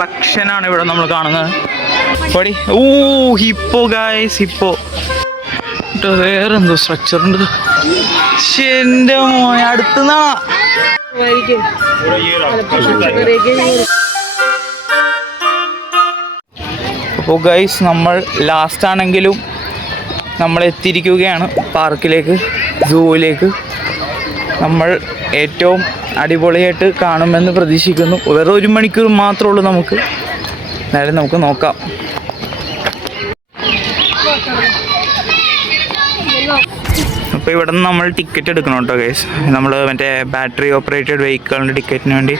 കളക്ഷനാണ് ഇവിടെ നമ്മൾ കാണുന്നത്. ഓ ഹിപ്പോ ഗൈസ്, ഹിപ്പോ. വേറെന്തോ സ്ട്രക്ചർ ഉണ്ട്. എന്റെ മോനെ അടുത്തുനിന്നാ. അപ്പോൾ ഗൈസ് നമ്മൾ ലാസ്റ്റ് ആണെങ്കിലും നമ്മൾ എത്തിയിരിക്കുകയാണ് പാർക്കിലേക്ക്, സൂവിലേക്ക്. നമ്മൾ ഏറ്റവും അടിപൊളിയായിട്ട് കാണുമെന്ന് പ്രതീക്ഷിക്കുന്നു. വേറെ 1 മണിക്കൂർ മാത്രമേ ഉള്ളൂ നമുക്ക്. എന്നാലും നമുക്ക് നോക്കാം. അപ്പോൾ ഇവിടെ നിന്ന് നമ്മൾ ടിക്കറ്റ് എടുക്കണം കേട്ടോ ഗൈസ്. നമ്മൾ മറ്റേ ബാറ്ററി ഓപ്പറേറ്റഡ് വെഹിക്കിളിൻ്റെ ടിക്കറ്റിന് വേണ്ടി.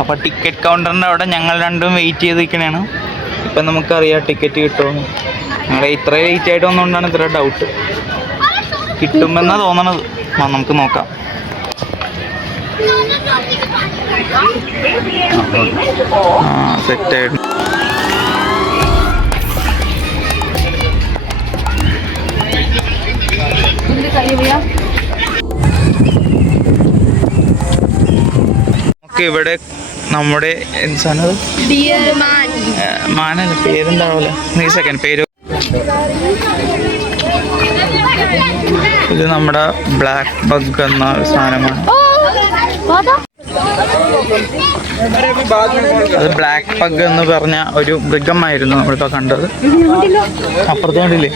അപ്പോൾ ടിക്കറ്റ് കൗണ്ടറിൻ്റെ അവിടെ ഞങ്ങൾ രണ്ടും വെയിറ്റ് ചെയ്ത് നിൽക്കണതാണ്. ഇപ്പം നമുക്കറിയാം ടിക്കറ്റ് കിട്ടുമെന്ന്. ഞങ്ങൾ ഇത്ര ലേറ്റ് ആയിട്ട് വന്നുകൊണ്ടാണ് ഇത്ര ഡൗട്ട്. കിട്ടുമെന്നാണ് തോന്നണത്. നമുക്ക് നോക്കാം. സെറ്റായിട്ട് ഇവിടെ നമ്മുടെ എന്താണ് മാനല്ല, പേരെന്താവൂല. നീ സെക്കൻഡ് പേര്. ഇത് നമ്മുടെ ബ്ലാക്ക് ബഗ് എന്ന സാധനമാണ്. അത് ബ്ലാക്ക് ബഗ് എന്ന് പറഞ്ഞ ഒരു മൃഗമായിരുന്നു നമ്മളിപ്പോ കണ്ടത്. അപ്പുറത്ത് കണ്ടില്ലേ,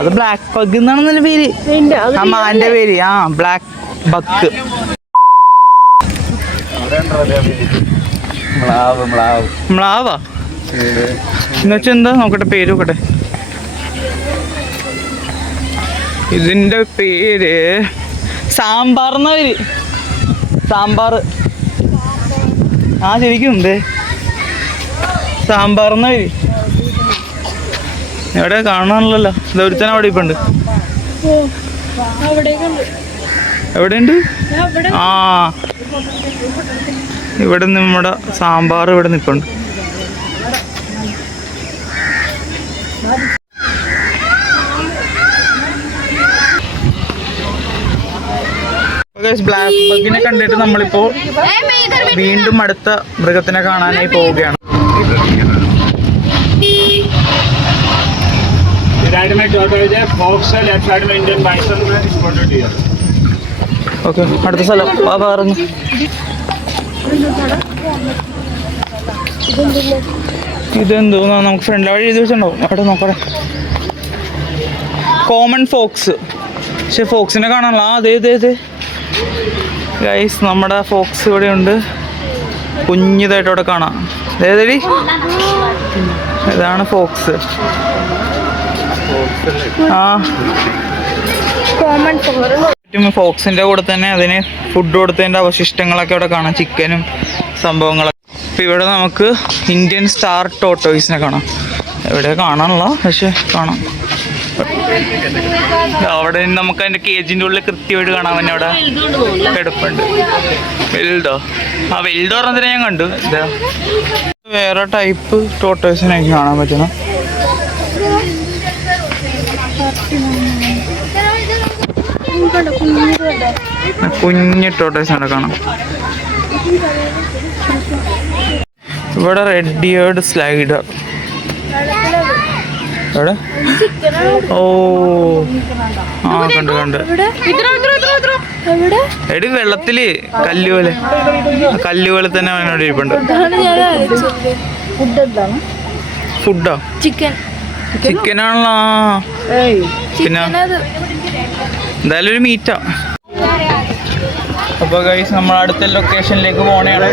അത് ബ്ലാക്ക് ബഗ് എന്നാണെന്നല്ല പേര്, ആ മാന്റെ പേര്. ആ ബ്ലാക്ക് ബഗ്. മ്ലാവാ എന്നുവെച്ചാ എന്താ നോക്കട്ടെ, പേര് നോക്കട്ടെ. ഇതിന്റെ പേര് സാമ്പാർന്ന പേര്. സാമ്പാർ. ആ ശരിക്കും ഉണ്ട് സാമ്പാർന്ന പേര്. എവിടെ കാണാനല്ലോ. ഇതൊരുത്തന അവിടെ ഇപ്പൊ ഉണ്ട്. എവിടെയുണ്ട്? ആ ഇവിടെ നമ്മുടെ സാമ്പാർ ഇവിടെ നിൽപ്പുണ്ട്. ബ്ലാക്ക് ബഗിനെ കണ്ടിട്ട് നമ്മളിപ്പോ വീണ്ടും അടുത്ത മൃഗത്തിനെ കാണാനായി പോവുകയാണ്. ഓക്കെ, അടുത്ത സ്ഥലം പറഞ്ഞു. ഇതെന്തോ നമുക്ക് ഫ്രണ്ട് വഴി എഴുതി വെച്ചിട്ടുണ്ടാവും. അവിടെ നോക്കണേ, കോമൺ ഫോക്സ്. പക്ഷെ ഫോക്സിനെ കാണാനുള്ള. ആ അതെ അതെ അതെ ഗൈസ്, നമ്മുടെ ഫോക്സ് ഇവിടെ ഉണ്ട്. കുഞ്ഞിതായിട്ട് അവിടെ കാണാം. ഏതടി, ഇതാണ് ഫോക്സ്. ആ ഫോക്സിന്റെ കൂടെ തന്നെ അതിന് ഫുഡ് കൊടുത്തതിന്റെ അവശിഷ്ടങ്ങളൊക്കെ ഇവിടെ കാണാം, ചിക്കനും സംഭവങ്ങളൊക്കെ. ഇപ്പം ഇവിടെ നമുക്ക് ഇന്ത്യൻ സ്റ്റാർ ടോട്ടോയ്സിനെ കാണാം. എവിടെ കാണാനുള്ള, പക്ഷെ കാണാം. അവിടെ നമുക്ക് അതിന്റെ കേജിന്റെ ഉള്ളിൽ കൃത്യമായിട്ട് കാണാൻ തന്നെ അവിടെ കിടപ്പുണ്ട്. വെൽഡോ, ആ വെൽഡോ പറഞ്ഞതിനെ ഞാൻ കണ്ടു. ഇതാ വേറെ ടൈപ്പ് ടോട്ടോയ്സിനെ എനിക്ക് കാണാൻ പറ്റണം. കുഞ്ഞു ടോട്ടോയ്സ് അവിടെ കാണാം. ഇവിടെ റെഡ് ഇയേർഡ് സ്ലൈഡർ. എവിടെ? ഓ ആ കണ്ടു കണ്ട്. എടി വെള്ളത്തില് കല്ലുപോലെ, കല്ലുപോലെ തന്നെ അവനോട് ഇരിപ്പുണ്ട്. ഫുഡോ? ചിക്കനാണല്ലോ. പിന്നെ എന്തായാലും ഒരു മീറ്റാ. അപ്പൊ ഗൈസ് നമ്മൾ അടുത്ത ലൊക്കേഷനിലേക്ക് പോണേണ്.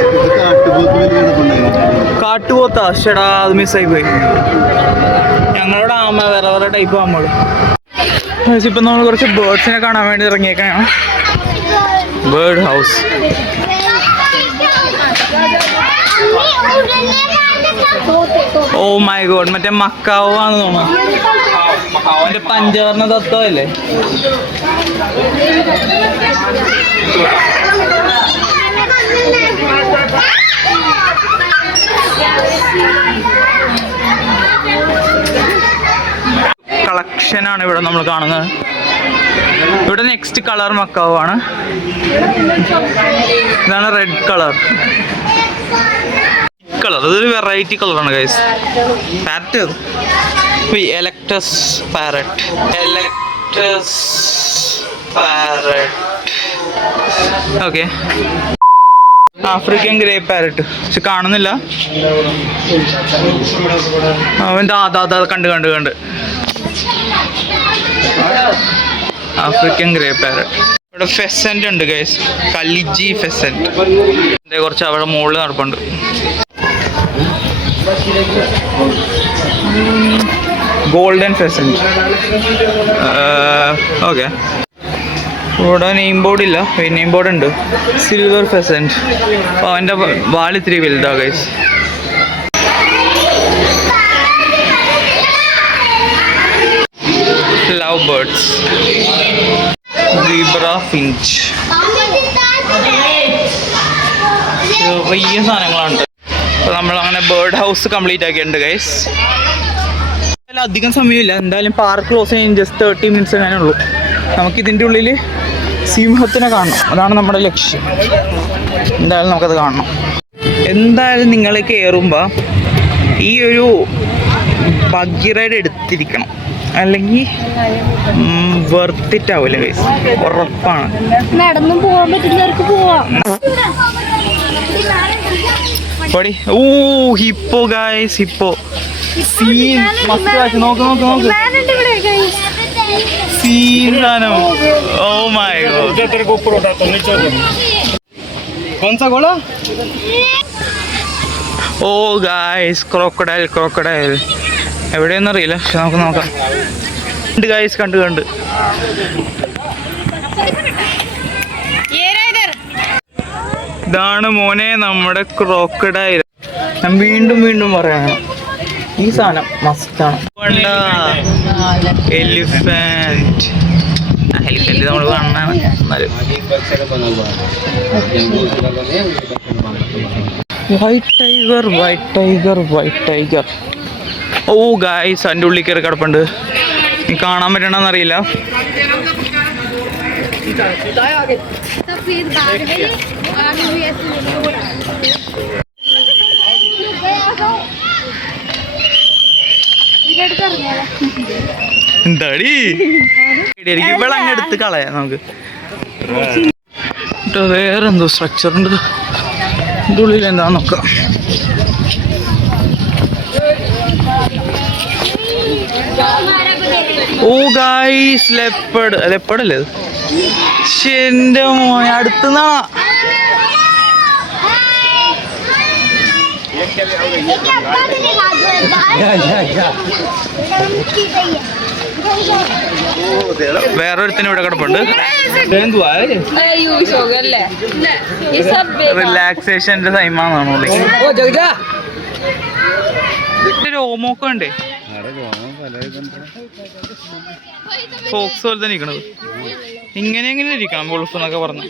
കാട്ടുപോത്താ? ഷെടാ, അത് മിസ്സായി പോയി. ഞങ്ങളുടെ ആമ വേറെ വേറെ ടൈപ്പ് ആമകൾ. ഇപ്പൊ നമ്മൾ കുറച്ച് ബേർഡ്സിനെ കാണാൻ വേണ്ടി ഇറങ്ങിയേക്കാണ്. Bird house. Oh my god, മറ്റേ മക്കാവോ ആണ് തോന്നുന്നു. അവന്റെ പഞ്ചവർണ്ണ തത്വമല്ലേ? കളക്ഷനാണ് ഇവിടെ നമ്മൾ കാണുന്നത്. ഇവിടെ നെക്സ്റ്റ് കളർ മക്കാവ് ആണ്. ഇതാണ് റെഡ് കളർ. അതൊരു വെറൈറ്റി കളറാണ് guys. Parrot eclectus parrot. Okay, African grey parrot. പക്ഷെ കാണുന്നില്ല. അവൻ്റെ കണ്ട് ആഫ്രിക്കൻ ഗ്രേ പാരറ്റ്. ഇവിടെ ഫെസന്റ് ഉണ്ട് ഗൈസ്, കലിജി ഫെസന്റ്. കുറച്ച് അവിടെ മുകളിൽ നടപ്പുണ്ട്. Golden pheasant. ഓക്കെ, ഇവിടെ നെയിം ബോർഡ് ഇല്ല. നെയിം ബോർഡ് ഉണ്ട്. Silver pheasant. അപ്പോൾ അവൻ്റെ വാൽ ഇത്തിരി വലുതാ guys. Love birds. Zebra finch. ചെറിയ സാധനങ്ങളാണ്. അപ്പോൾ നമ്മളങ്ങനെ ബേർഡ് ഹൗസ് കംപ്ലീറ്റ് ആക്കിയിട്ടുണ്ട് ഗൈസ്. അധികം സമയമില്ല. എന്തായാലും പാർക്ക് ക്ലോസ് ചെയ്യാൻ ജസ്റ്റ് 30 minutes തന്നെ ഉള്ളൂ. നമുക്കിതിൻ്റെ ഉള്ളിൽ സിംഹത്തിനെ കാണണം. അതാണ് നമ്മുടെ ലക്ഷ്യം. എന്തായാലും നമുക്കത് കാണണം. എന്തായാലും നിങ്ങൾ കയറുമ്പോൾ ഈ ഒരു ബഗ്ഗി റൈഡ് എടുത്തിരിക്കണം, അല്ലെങ്കിൽ വെർത്ത് ആവില്ല ഗൈസ്. ഉറപ്പാണ്. നടന്നും പോകാൻ പറ്റുന്നവർക്ക് പോവാം. Oh hippo guys, hippo. Seen must. നോക്ക് സീൻ സാധനം. Oh my god. Oh guys, crocodile എവിടെയെന്ന് അറിയില്ല. പക്ഷെ നമുക്ക് നോക്കാം. ഗൈസ് കണ്ട് ഇതാണ് മോനെ നമ്മുടെ ക്രോക്കഡൈൽ. ഞാൻ വീണ്ടും പറയണം, ഈ സാധനം മസ്റ്റാണ്. എലിഫന്റ് നമ്മൾ കാണാനാണ്. White tiger. ഓ ഗൈസ്, അതിൻ്റെ ഉള്ളിൽ കയറി കിടപ്പുണ്ട്. കാണാൻ പറ്റണമെന്നറിയില്ല. എന്താടി ഇവളങ്ങ് എടുത്ത് കളയാം നമുക്ക്. വേറെന്തോ സ്ട്രക്ചർ ഉണ്ട്. ഇതിൻ്റെ ഉള്ളിൽ എന്താ നോക്കാം. ഓ ഗൈസ്, ലെപ്പേർഡ് അല്ലേ ഇത്? എൻ്റെ മോനെ അടുത്തുനിന്നാ. വേറൊരുത്തിന് ഇവിടെ കിടപ്പുണ്ട്. റിലാക്സേഷന്റെ ടൈമാണെന്നാണോ? രോമൊക്കെ ഉണ്ടേ. ഫോക്സ് പോലെ തന്നെ ഇരിക്കണത്. ഇങ്ങനെ ഇരിക്കണം ഗൾഫ് എന്നൊക്കെ പറഞ്ഞ.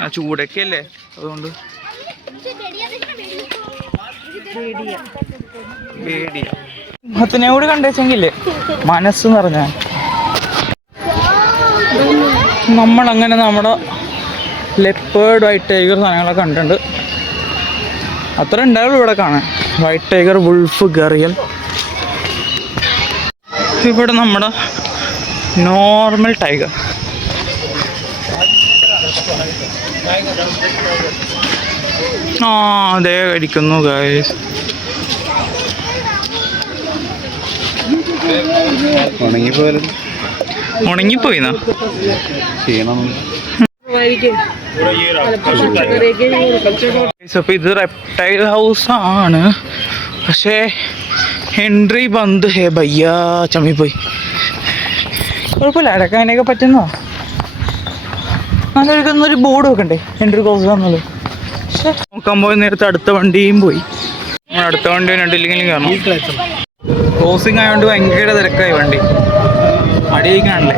ആ ചൂടൊക്കെ അല്ലേ, അതുകൊണ്ട് സിംഹത്തിനെ കൂടി കണ്ടേച്ചെങ്കിലേ മനസ്സ് നിറഞ്ഞ. നമ്മളങ്ങനെ നമ്മുടെ ലെപ്പേർഡ്, വൈറ്റ് ടൈഗർ സാധനങ്ങളൊക്കെ കണ്ടിട്ടുണ്ട്. അത്ര ഉണ്ടാവുള്ളൂ ഇവിടെ കാണാൻ. White tiger, wolf, gharial. ഇവിടെ നമ്മുടെ നോർമൽ ടൈഗർ. ആ അതേ കഴിക്കുന്നു ഗൈസ്. ഉണങ്ങിപ്പോയിന്നാ. ഇത് റെപ്റ്റൈൽ ഹൗസ് ആണ്, പക്ഷേ എൻട്രി ബന്ദ് ഹേ ഭയ്യ. ചമ്മിപ്പോയി. കുഴപ്പമില്ല, അടക്കാനൊക്കെ പറ്റുന്നോ. നല്ലൊരു ബോർഡ് വെക്കണ്ടേ എൻട്രി ക്ലോസ് ആണെന്നുള്ളത്. പക്ഷെ നോക്കാൻ പോയി നേരത്തെ അടുത്ത വണ്ടിയും പോയി. അടുത്ത വണ്ടി രണ്ടില്ലെങ്കിലും കാരണം ക്ലോസിങ് ആയതുകൊണ്ട് ഭയങ്കര തിരക്കായി വണ്ടി. അടിയിക്കാണല്ലേ.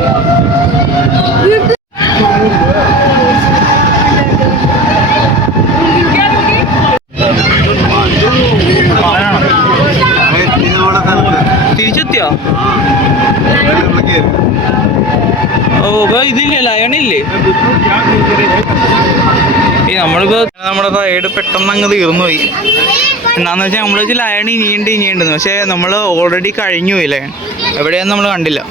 തിരിച്ചെത്തിയോ? ഓ ഇപ്പൊ ഇതില്ലേ ലയണില്ലേ? ഈ നമ്മളിപ്പോ നമ്മുടെ റൈഡ് പെട്ടെന്ന് അങ്ങ് തീർന്നു പോയി. എന്നാന്ന് വെച്ചാൽ നമ്മൾ വെച്ച് ലയൺ ഇനിയുണ്ടെന്ന്, പക്ഷെ നമ്മൾ ഓൾറെഡി കഴിഞ്ഞു പോയി ലയൺ. എവിടെയാന്ന് നമ്മൾ കണ്ടില്ല.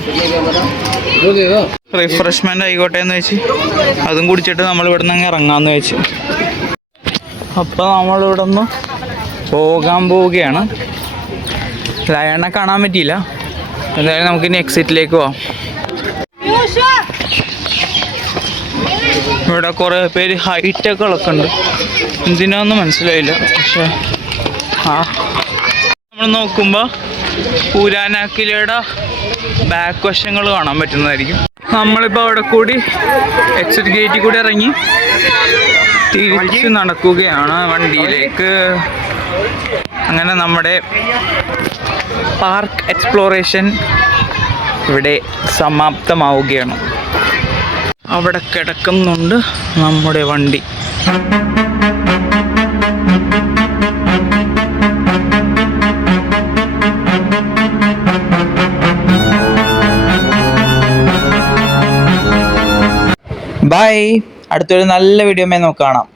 റിഫ്രഷ്മെന്റ് ആയിക്കോട്ടെ എന്ന് വെച്ച് അതും കുടിച്ചിട്ട് നമ്മൾ ഇവിടെ നിന്ന് അങ്ങ് ഇറങ്ങാന്ന് വെച്ച്. അപ്പൊ നമ്മളിവിടെ നിന്ന് പോകാൻ പോവുകയാണ്. ലയണെ കാണാൻ പറ്റിയില്ല. എന്തായാലും നമുക്കിനി എക്സിറ്റിലേക്ക് പോവാം. ഇവിടെ കുറേ പേര് ഹൈറ്റൊക്കെ ഉണ്ട്. എന്തിനാന്ന് മനസ്സിലായില്ല. പക്ഷെ നമ്മൾ നോക്കുമ്പോൾ പുരാനാക്കിലയുടെ ബാക്ക് വശങ്ങൾ കാണാൻ പറ്റുന്നതായിരിക്കും. നമ്മളിപ്പോൾ അവിടെ കൂടി എക്സിറ്റ് ഗേറ്റിൽ കൂടി ഇറങ്ങി തിരിച്ച് നടക്കുകയാണ് വണ്ടിയിലേക്ക്. അങ്ങനെ നമ്മുടെ പാർക്ക് എക്സ്പ്ലോറേഷൻ ഇവിടെ സമാപ്തമാവുകയാണ്. അവിടെ കിടക്കുന്നുണ്ട് നമ്മുടെ വണ്ടി. ബൈ. അടുത്തൊരു നല്ല വീഡിയോ നമുക്ക് കാണാം.